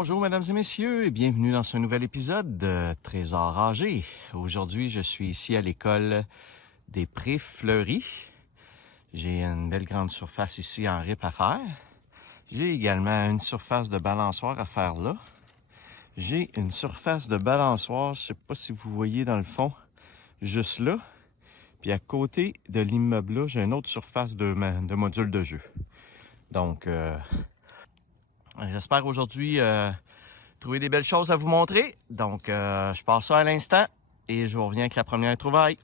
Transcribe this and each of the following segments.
Bonjour mesdames et messieurs et bienvenue dans ce nouvel épisode de Trésor âgé. Aujourd'hui, je suis ici à l'école des Prés Fleuris. J'ai une belle grande surface ici en RIP à faire. J'ai également une surface de balançoire à faire là. J'ai une surface de balançoire, je ne sais pas si vous voyez dans le fond, juste là. Puis à côté de l'immeuble là, j'ai une autre surface de module de jeu. Donc, j'espère aujourd'hui trouver des belles choses à vous montrer. Donc, je pars ça à l'instant et je vous reviens avec la première trouvaille.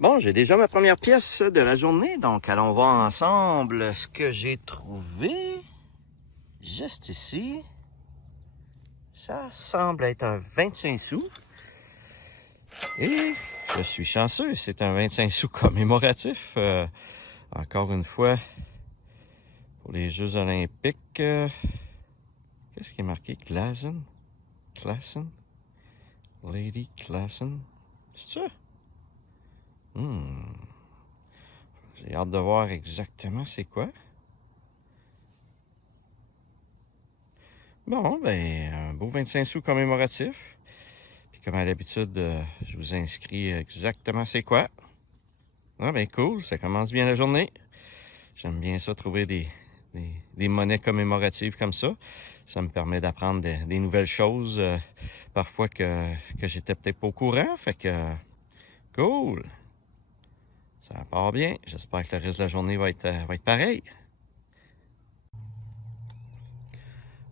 Bon, j'ai déjà ma première pièce de la journée. Donc, allons voir ensemble ce que j'ai trouvé. Juste ici. Ça semble être un 25 sous. Et je suis chanceux, c'est un 25 sous commémoratif. Encore une fois, pour les Jeux olympiques. Qu'est-ce qui est marqué? Klassen? Lady Klassen? C'est ça? J'ai hâte de voir exactement c'est quoi. Bon, ben, un beau 25 sous commémoratif. Puis comme à l'habitude, je vous inscris exactement c'est quoi. Ah ben cool, ça commence bien la journée. J'aime bien ça, trouver des monnaies commémoratives comme ça. Ça me permet d'apprendre des nouvelles choses, parfois que j'étais peut-être pas au courant. Fait que, cool! Ça part bien. J'espère que le reste de la journée va être pareil.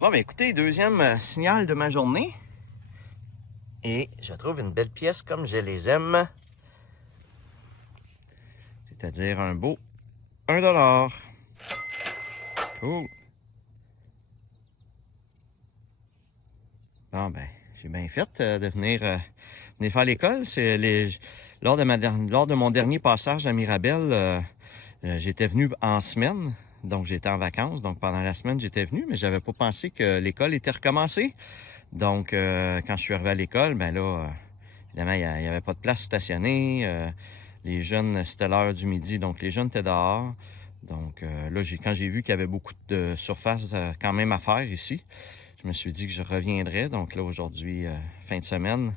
Bon, ben écoutez, deuxième signal de ma journée. Et je trouve une belle pièce comme je les aime. C'est-à-dire un beau 1$. Cool. Bon, ben, j'ai bien fait de venir faire l'école. Lors de mon dernier passage à Mirabel, j'étais venu en semaine. Donc, j'étais en vacances. Donc, pendant la semaine, j'étais venu, mais j'avais pas pensé que l'école était recommencée. Donc, quand je suis arrivé à l'école, ben là, évidemment, il n'y avait pas de place stationnée. Les jeunes, c'était l'heure du midi, donc les jeunes étaient dehors. Donc, là, quand j'ai vu qu'il y avait beaucoup de surface quand même à faire ici, je me suis dit que je reviendrais. Donc là, aujourd'hui, fin de semaine,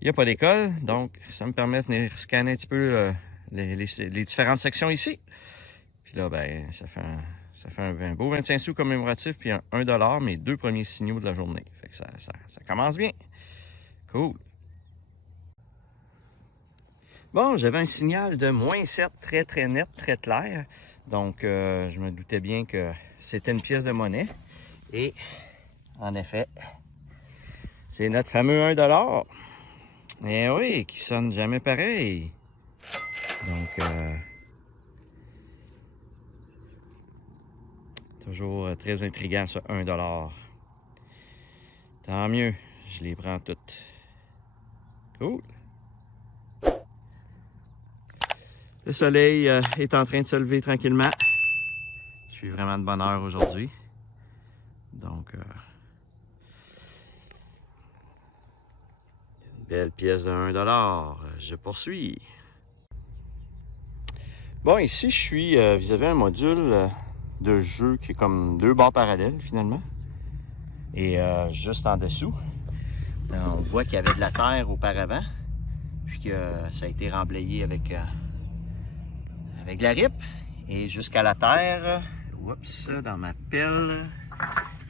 il n'y a pas d'école. Donc, ça me permet de venir scanner un petit peu les différentes sections ici. Puis là, ben, ça fait un beau 25 sous commémoratif, puis un 1$, mes deux premiers signaux de la journée. Fait que ça commence bien. Cool. Bon, j'avais un signal de -7 très très net, très clair. Donc, je me doutais bien que c'était une pièce de monnaie. Et, en effet, c'est notre fameux 1$. Eh oui, qui sonne jamais pareil. Donc, toujours très intriguant, ce 1$. Tant mieux, je les prends toutes. Cool. Le soleil est en train de se lever tranquillement. Je suis vraiment de bonne heure aujourd'hui. Donc, une belle pièce de 1$. Je poursuis. Bon, ici, je suis vis-à-vis un module de jeu qui est comme deux barres parallèles, finalement. Et juste en dessous, on voit qu'il y avait de la terre auparavant, puis que ça a été remblayé avec de la RIP. Et jusqu'à la terre, oups, dans ma pelle,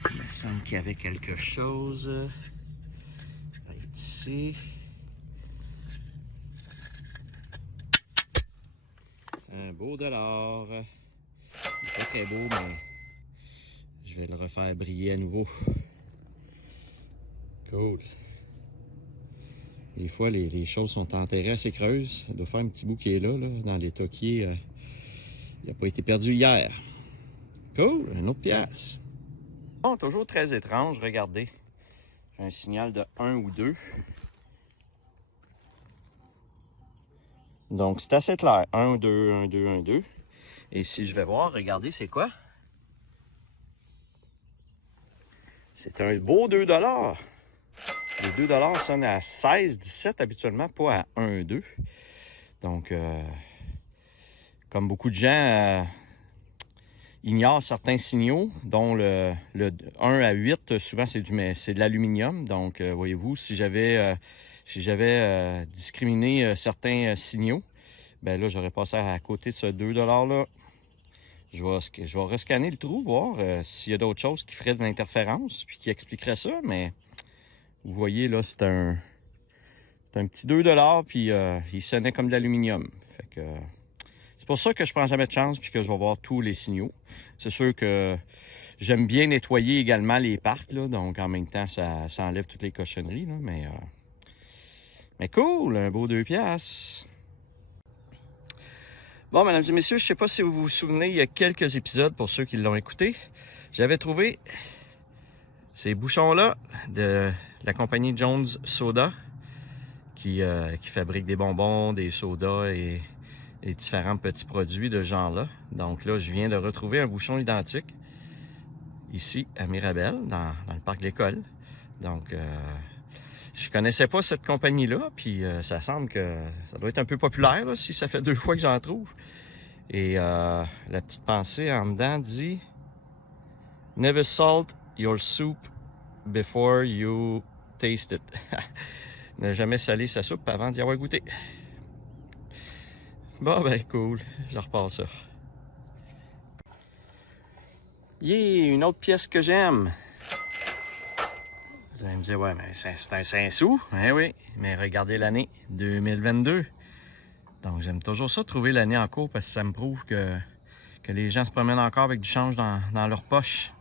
il me semble qu'il y avait quelque chose. Ici. Un beau dollar. Pas très beau, mais je vais le refaire briller à nouveau. Cool. Des fois, les choses sont enterrées assez creuses. Ça doit faire un petit bout qui est là dans l'état qui est. Il n'a pas été perdu hier. Cool, une autre pièce. Bon, toujours très étrange, regardez. J'ai un signal de 1 ou 2. Donc, c'est assez clair. 1, 2, 1, 2, 1, 2. Et si je vais voir, regardez, c'est quoi? C'est un beau 2$. Les 2$ sonnent à 16, 17 habituellement, pas à 1, 2. Donc, comme beaucoup de gens, ignore certains signaux, dont le 1 à 8, souvent c'est de l'aluminium. Donc, voyez-vous, si j'avais discriminé certains signaux, ben là, j'aurais passé à côté de ce 2 $-là. Je vais rescanner le trou, voir s'il y a d'autres choses qui feraient de l'interférence, puis qui expliqueraient ça, mais vous voyez, là, c'est un petit 2 $, puis il sonnait comme de l'aluminium. Fait que c'est pour ça que je prends jamais de chance, puis que je vais voir tous les signaux. C'est sûr que j'aime bien nettoyer également les parcs, là, donc en même temps, ça enlève toutes les cochonneries, là, mais cool, un beau 2 $. Bon, mesdames et messieurs, je ne sais pas si vous vous souvenez, il y a quelques épisodes, pour ceux qui l'ont écouté, j'avais trouvé ces bouchons-là de la compagnie Jones Soda qui fabrique des bonbons, des sodas et différents petits produits de ce genre-là. Donc là, je viens de retrouver un bouchon identique ici à Mirabel, dans le parc de l'école. Donc, je connaissais pas cette compagnie-là, puis ça semble que ça doit être un peu populaire là, si ça fait 2 fois que j'en trouve. Et la petite pensée en dedans dit « Never salt your soup before you taste it. » Ne jamais saler sa soupe avant d'y avoir goûté. Bon, ben cool, je repars ça. Yeah, une autre pièce que j'aime. Vous allez me dire, ouais, mais c'est un 5 sous. Eh oui, mais regardez l'année 2022. Donc, j'aime toujours ça, trouver l'année en cours, parce que ça me prouve que les gens se promènent encore avec du change dans leur poche.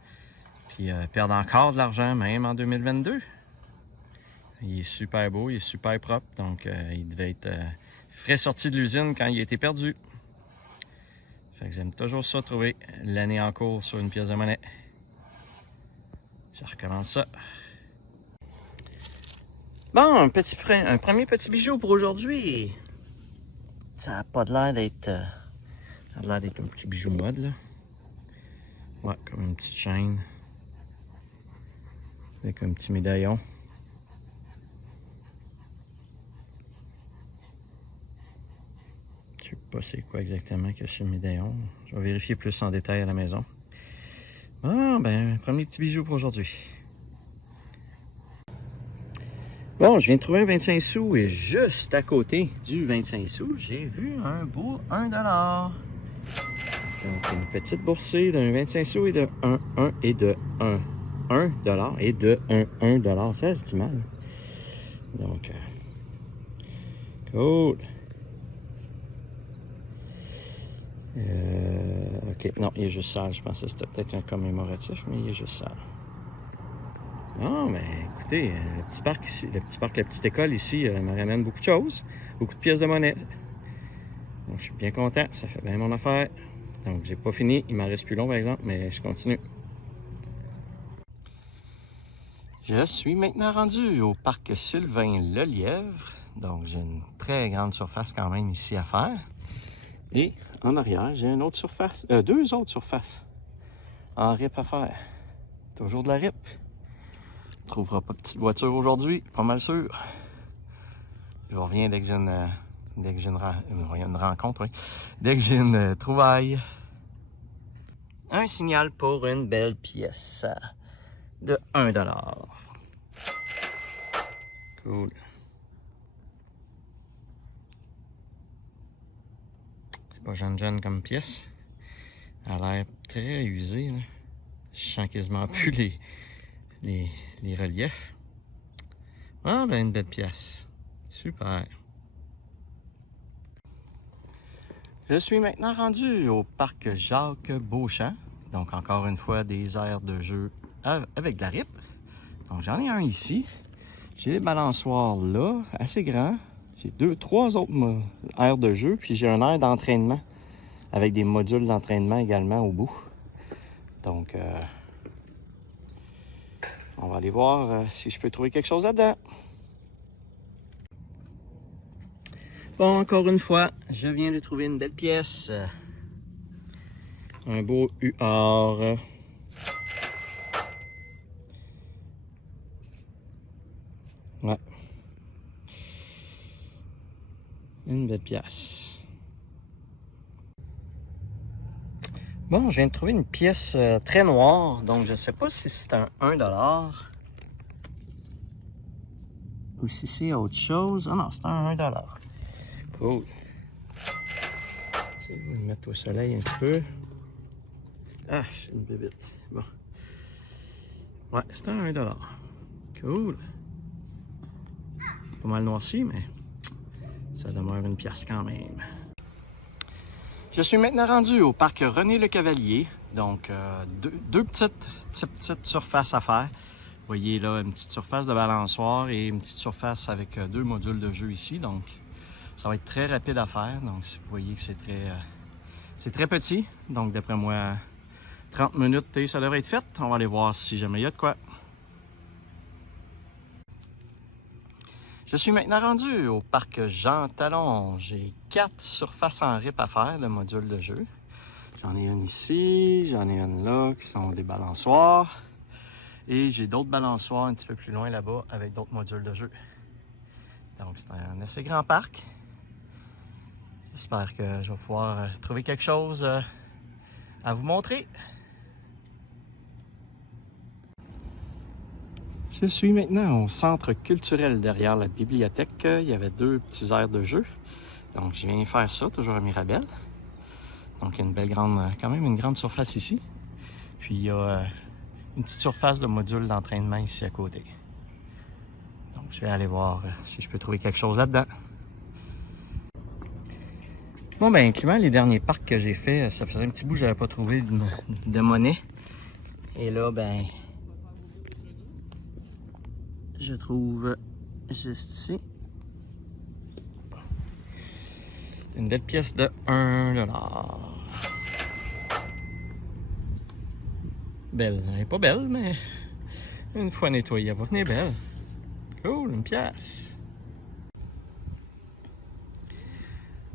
Puis perdent encore de l'argent, même en 2022. Il est super beau, il est super propre, donc il devait être frais sorti de l'usine quand il a été perdu. Fait que j'aime toujours ça, trouver l'année en cours sur une pièce de monnaie. Je recommence ça. Bon, un premier petit bijou pour aujourd'hui. Ça n'a pas l'air d'être... ça a l'air d'être un petit bijou mode, là. Ouais, comme une petite chaîne. Avec un petit médaillon. Je sais pas c'est quoi exactement que sur le médaillon. Je vais vérifier plus en détail à la maison. Ah, ben, premier petit bijou pour aujourd'hui. Bon, je viens de trouver un 25 sous et juste à côté du 25 sous, j'ai vu un beau 1 $. Donc, une petite boursée d'un 25 sous et de 1 et de 1 $, et de 1 $. Ça se dit mal. Donc, cool. Ok, non, il est juste sale. Je pensais que c'était peut-être un commémoratif, mais il est juste sale. Non, mais écoutez, le petit parc ici, la petite école ici me ramène beaucoup de choses, beaucoup de pièces de monnaie. Donc, je suis bien content, ça fait bien mon affaire. Donc, j'ai pas fini, il m'en reste plus long par exemple, mais je continue. Je suis maintenant rendu au parc Sylvain-Lelièvre. Donc, j'ai une très grande surface quand même ici à faire. Et en arrière, j'ai une autre surface, 2 autres surfaces en RIP à faire. Toujours de la RIP. On ne trouvera pas de petite voiture aujourd'hui, pas mal sûr. Je reviens dès que j'ai une rencontre, oui. Dès que j'ai une trouvaille. Un signal pour une belle pièce de 1 $. Cool. C'est pas jeune comme pièce. Elle a l'air très usée, là. Je sens quasiment plus les reliefs. Ah, ben une belle pièce. Super. Je suis maintenant rendu au parc Jacques-Beauchamp. Donc, encore une fois, des aires de jeu avec de la RIP. Donc, j'en ai un ici. J'ai les balançoires là, assez grands. J'ai 3 autres aires de jeu. Puis, j'ai un aire d'entraînement avec des modules d'entraînement également au bout. Donc, on va aller voir si je peux trouver quelque chose là-dedans. Bon, encore une fois, je viens de trouver une belle pièce. Un beau UR. Ouais. Une belle pièce. Bon, je viens de trouver une pièce très noire, donc je ne sais pas si c'est un 1$ ou si c'est autre chose. Ah non, c'est un 1$. Cool. Je vais me mettre au soleil un petit peu. Ah, j'ai une bébite. Bon. Ouais, c'est un 1$. Cool. Pas mal noirci, mais ça demeure une pièce quand même. Je suis maintenant rendu au parc René-le-Cavalier. Donc, deux petites surfaces à faire. Vous voyez là, une petite surface de balançoire et une petite surface avec 2 modules de jeu ici. Donc, ça va être très rapide à faire. Donc, vous voyez que c'est très petit. Donc, d'après moi, 30 minutes et ça devrait être fait. On va aller voir si jamais il y a de quoi. Je suis maintenant rendu au parc Jean Talon. J'ai 4 surfaces en rip à faire de modules de jeu. J'en ai une ici, j'en ai une là qui sont des balançoires. Et j'ai d'autres balançoires un petit peu plus loin là-bas avec d'autres modules de jeu. Donc c'est un assez grand parc. J'espère que je vais pouvoir trouver quelque chose à vous montrer. Je suis maintenant au centre culturel derrière la bibliothèque. Il y avait 2 petits aires de jeu. Donc je viens faire ça, toujours à Mirabel. Donc il y a une belle quand même une grande surface ici. Puis il y a une petite surface de module d'entraînement ici à côté. Donc je vais aller voir si je peux trouver quelque chose là-dedans. Bon ben, incluant les derniers parcs que j'ai fait, ça faisait un petit bout que je n'avais pas trouvé de monnaie. Et là, ben, je trouve juste ici une belle pièce de 1$. Belle, elle n'est pas belle, mais une fois nettoyée, elle va venir belle. Cool, une pièce.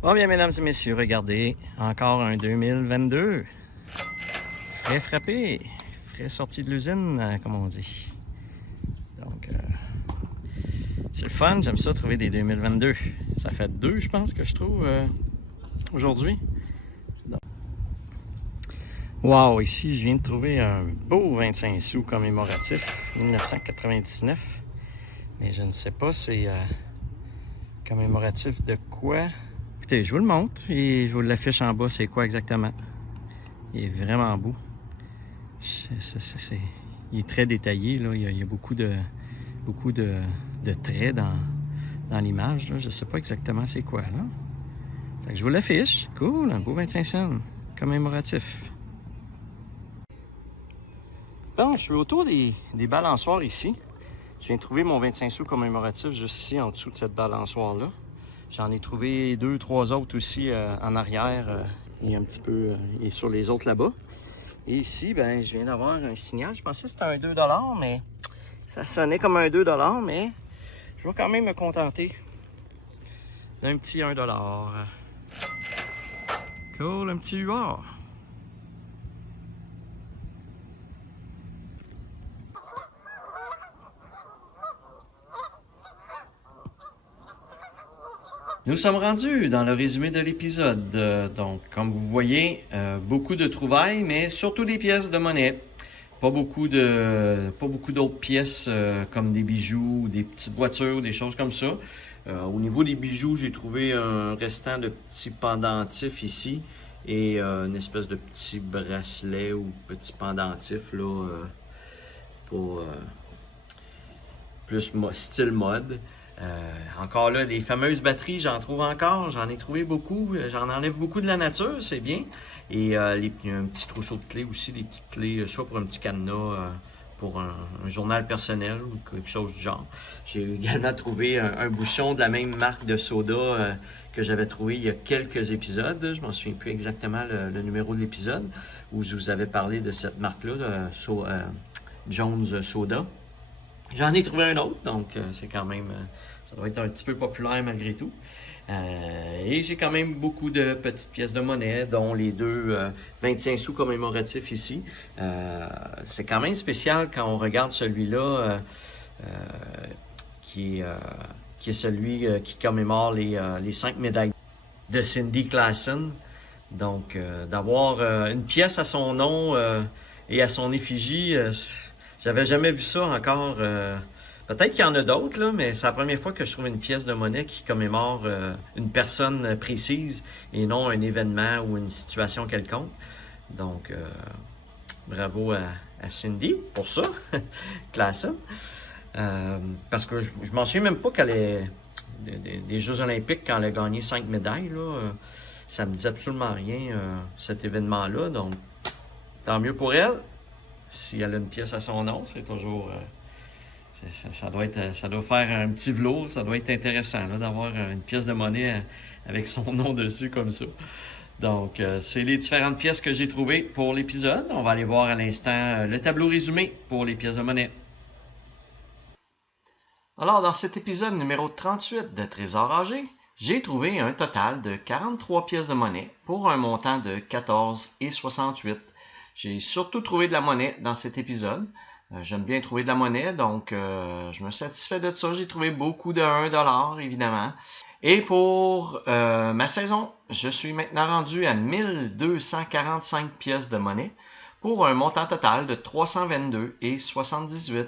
Bon bien, mesdames et messieurs, regardez, encore un 2022. Frais frappé, frais sorti de l'usine, comme on dit. Donc, c'est le fun, j'aime ça trouver des 2022. Ça fait 2, je pense, que je trouve aujourd'hui. Wow, ici, je viens de trouver un beau 25 sous commémoratif, 1999. Mais je ne sais pas c'est commémoratif de quoi. Écoutez, je vous le montre et je vous l'affiche en bas, c'est quoi exactement. Il est vraiment beau. Il est très détaillé, là. Il y a beaucoup de traits dans l'image. Je ne sais pas exactement c'est quoi, là. Fait que je vous l'affiche. Cool, un beau 25 cents commémoratif. Bon, je suis autour des balançoires ici. Je viens de trouver mon 25 sous commémoratif juste ici, en dessous de cette balançoire-là. J'en ai trouvé 2, 3 autres aussi en arrière et un petit peu et sur les autres là-bas. Et ici, ben, je viens d'avoir un signal. Je pensais que c'était un 2$, mais ça sonnait comme un 2$, mais je vais quand même me contenter d'un petit 1$. Cool, un petit huard. Nous sommes rendus dans le résumé de l'épisode. Donc, comme vous voyez, beaucoup de trouvailles, mais surtout des pièces de monnaie. Pas beaucoup d'autres pièces comme des bijoux, ou des petites voitures, ou des choses comme ça. Au niveau des bijoux, j'ai trouvé un restant de petits pendentifs ici et une espèce de petit bracelet ou petit pendentif là pour plus style mode. Encore là, les fameuses batteries, j'en trouve encore, j'en ai trouvé beaucoup, j'en enlève beaucoup de la nature, c'est bien. Et il y a un petit trousseau de clés aussi, des petites clés, soit pour un petit cadenas, pour un journal personnel ou quelque chose du genre. J'ai également trouvé un bouchon de la même marque de soda que j'avais trouvé il y a quelques épisodes. Je m'en souviens plus exactement le numéro de l'épisode où je vous avais parlé de cette marque-là, Jones Soda. J'en ai trouvé un autre, donc c'est quand même, ça doit être un petit peu populaire malgré tout. Et j'ai quand même beaucoup de petites pièces de monnaie, dont les 2 25 sous commémoratifs ici. C'est quand même spécial quand on regarde celui-là, qui est celui qui commémore les 5 médailles de Cindy Klassen. Donc, d'avoir une pièce à son nom et à son effigie, j'avais jamais vu ça encore. Peut-être qu'il y en a d'autres, là, mais c'est la première fois que je trouve une pièce de monnaie qui commémore une personne précise et non un événement ou une situation quelconque. Donc, bravo à Cindy pour ça, classe. Parce que je m'en souviens même pas qu'elle est des Jeux Olympiques quand elle a gagné 5 médailles. Là, ça me dit absolument rien, cet événement-là. Donc, tant mieux pour elle. Si elle a une pièce à son nom, c'est toujours. Ça doit faire un petit velours, ça doit être intéressant là, d'avoir une pièce de monnaie avec son nom dessus comme ça. Donc, c'est les différentes pièces que j'ai trouvées pour l'épisode. On va aller voir à l'instant le tableau résumé pour les pièces de monnaie. Alors, dans cet épisode numéro 38 de Trésor âgé, j'ai trouvé un total de 43 pièces de monnaie pour un montant de 14,68. J'ai surtout trouvé de la monnaie dans cet épisode. J'aime bien trouver de la monnaie, donc je me satisfais de ça. J'ai trouvé beaucoup de 1$, évidemment. Et pour ma saison, je suis maintenant rendu à 1245 pièces de monnaie pour un montant total de 322,78.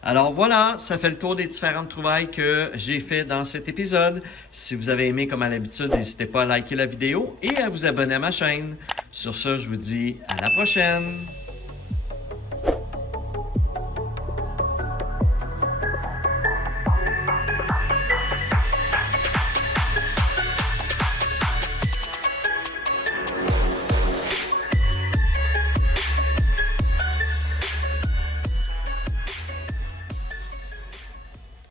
Alors voilà, ça fait le tour des différentes trouvailles que j'ai fait dans cet épisode. Si vous avez aimé comme à l'habitude, n'hésitez pas à liker la vidéo et à vous abonner à ma chaîne. Sur ce, je vous dis à la prochaine!